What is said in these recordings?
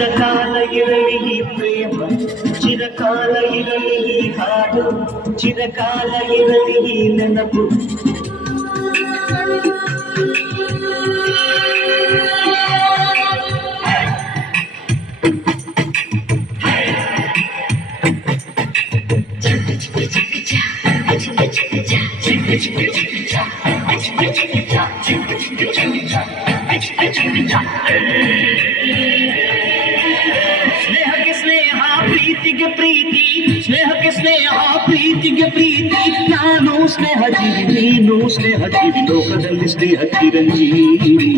ಚಿರಕಾಲ ಇರಲಿ ಈ ಪ್ರೇಮ ಚಿರಕಾಲ ಇರಲಿ ಈ ಹಾಡು ಚಿರಕಾಲ ಇರಲಿ ಈ ನೆನಪು ಸ್ನೇಹಕ್ಕೆ ಪ್ರೀತಿಗೆ ಪ್ರೀತಿ ಸ್ನೇಹಕ್ಕೆ ಸ್ನೇಹ ಪ್ರೀತಿಗೆ ಪ್ರೀತಿ ನಾನು ಸ್ನೇಹ ಜೀವಿ ನೀನು ಸ್ನೇಹ ಜೀವಿ ಲೋಕದಲ್ಲಿ ಸ್ನೇಹ ಚಿರಂಜೀವಿ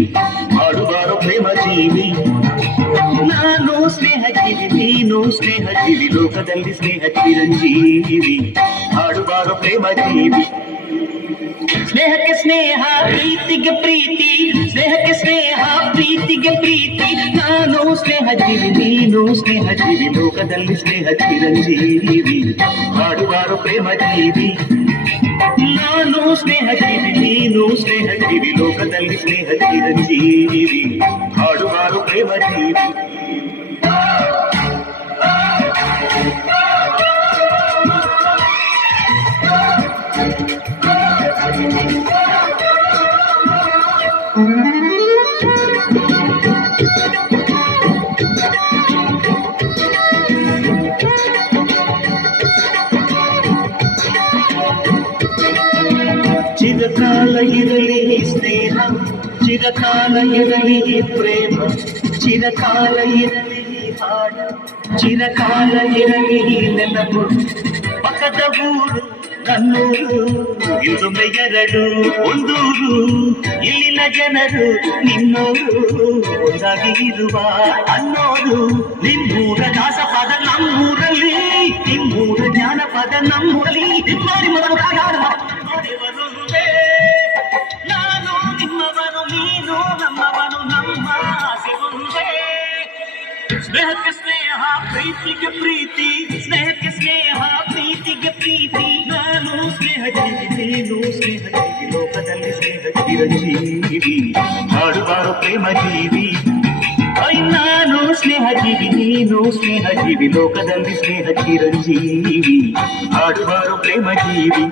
ಮಾಡುವಾರು ಪ್ರೇಮ ಜೀವಿ ನಾನು ಸ್ನೇಹ ಜೀವಿ ನೀನು ಸ್ನೇಹ ಜೀವಿ ಲೋಕದಲ್ಲಿ ಸ್ನೇಹ ಚಿರಂಜೀವಿ ಹಾಡುವಾರು ಪ್ರೇಮ ಜೀವಿ ಸ್ನೇಹಕ್ಕೆ ಸ್ನೇಹ ಪ್ರೀತಿಗೆ ಪ್ರೀತಿ ಸ್ನೇಹಕ್ಕೆ ಸ್ನೇಹ ಪ್ರೀತಿಗೆ ಪ್ರೀತಿ ನಾನು ಸ್ನೇಹ ಜೀವಿ ನೀನು ಸ್ನೇಹ ಜೀವಿ ಲೋಕದಲ್ಲಿ ಸ್ನೇಹ ಚಿರಂಜೀವಿ ಹಾಡುವಾರು ಪ್ರೇಮ ಜೀವಿ ನಾನು ಸ್ನೇಹ ಜೀವಿ ನೀನು ಸ್ನೇಹ ಜೀವಿ ಲೋಕದಲ್ಲಿ ಸ್ನೇಹ ಚಿರಂಜೀವಿ ಹಾಡುವಾರು ಪ್ರೇಮ ಜೀವಿ ಚಿರಕಾಲ ಇರಲಿ ಈ ಸ್ನೇಹ ಚಿರಕಾಲ ಇರಲಿ ಈ ಪ್ರೇಮ ಚಿರಕಾಲ ಇರಲಿ ಈ ಹಾಡು ಚಿರಕಾಲ ಇರಲಿ ಈ ನೆನಪು ಪಕ್ಕದ ಊರು ನನ್ನೂರು ಇದೊಮ್ಮೆ ಎರಡು ಒಂದೂರು ಇಲ್ಲಿನ ಜನರು ನಿನ್ನೋರು ಒಂದಾಗಿ ಇರುವ ಅನ್ನೋರು ನಿಮ್ಮೂರ ದಾಸಪದ ನಮ್ಮೂರಲ್ಲಿ ನಿಮ್ಮೂರ ಜ್ಞಾನಪದ ನಮ್ಮೂರಲ್ಲಿ ನಿಮ್ಮರಿ ಮೊದಲು ಸ್ನೇಹಕ್ಕೆ ಸ್ನೇಹ ಪ್ರೀತಿಗೆ ಪ್ರೀತಿ ಸ್ನೇಹಕ್ಕೆ ಸ್ನೇಹ ಪ್ರೀತಿಗೆ ಪ್ರೀತಿ ನಾನು ಸ್ನೇಹ ಜೀವಿ ನೀನು ಸ್ನೇಹ ಜೀವಿ ಲೋಕದಲ್ಲಿ ಸ್ನೇಹ ಚಿರಂಜೀವಿ ಹಾಡುವಾರು ಪ್ರೇಮ ಜೀವಿ ಐ ನಾನು ಸ್ನೇಹ ಜೀವಿ ನೀನು ಸ್ನೇಹ ಜೀವಿ ಲೋಕದಲ್ಲಿ ಸ್ನೇಹ ಚಿರಂಜೀವಿ ಹಾಡುವಾರು ಪ್ರೇಮ ಜೀವಿ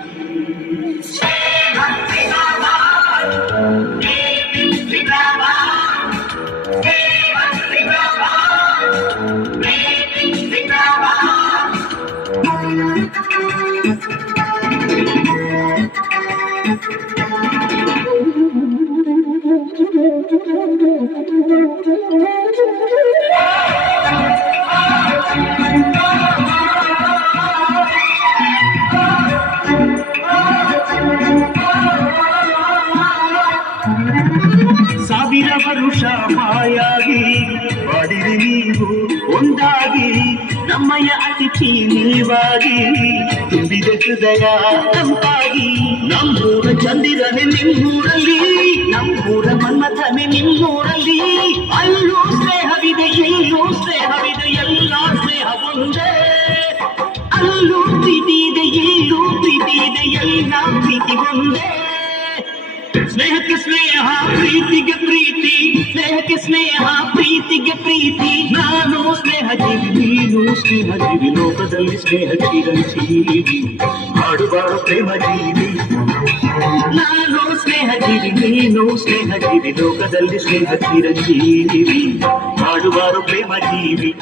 ಸಾವಿರ ವರುಷ ಮಾಯಾಗಿ ಬಾಡಿರಿ ನೀವು ಒಂದಾಗಿ ನಮ್ಮಯ ಅತಿಥಿ ನೀವಾಗಿ ತುಂಬಿದ ಹೃದಯ ತಂಪಾಗಿ. ನಮ್ಮೂರ ಚಂದಿರನೆ ನಿಮ್ಮೂರಲ್ಲಿ, ನಮ್ಮೂರ ಮನ್ಮಥನೆ ನಿಮ್ಮೂರಲ್ಲಿ. ಅಲ್ಲೂ ಸ್ನೇಹವಿದೆ, ಇಲ್ಲೂ ಸ್ನೇಹವಿದೆ, ಎಲ್ಲ ಸ್ನೇಹ ಒಂದೇ ಅಲ್ಲೂ ಪ್ರೀತಿ ಇದೆ, ಇಲ್ಲೂ ಪ್ರೀತಿ ಇದೆ, ಎಲ್ಲ ಪ್ರೀತಿ ಒಂದೇ. ಸ್ನೇಹಕ್ಕೆ ಸ್ನೇಹ, ಪ್ರೀತಿಗೆ ಪ್ರೀತಿ. ಸ್ನೇಹಕ್ಕೆ ಸ್ನೇಹ, ಪ್ರೀತಿಗೆ ಪ್ರೀತಿ. ನಾನು ಸ್ನೇಹ ಜೀವಿ ನೀನು ಸ್ನೇಹ ಜೀವಿ ಲೋಕದಲ್ಲಿ ಸ್ನೇಹ ಚಿರಂಜೀವಿ ಹಾಡುವಾರು ಪ್ರೇಮ ಜೀವಿ ನಾನು ಸ್ನೇಹ ಜೀವಿ ನೀನು ಸ್ನೇಹ ಜೀವಿ ಲೋಕದಲ್ಲಿ ಸ್ನೇಹ ಚಿರಂಜೀವಿ ಹಾಡುವಾರು ಪ್ರೇಮ ಜೀವಿ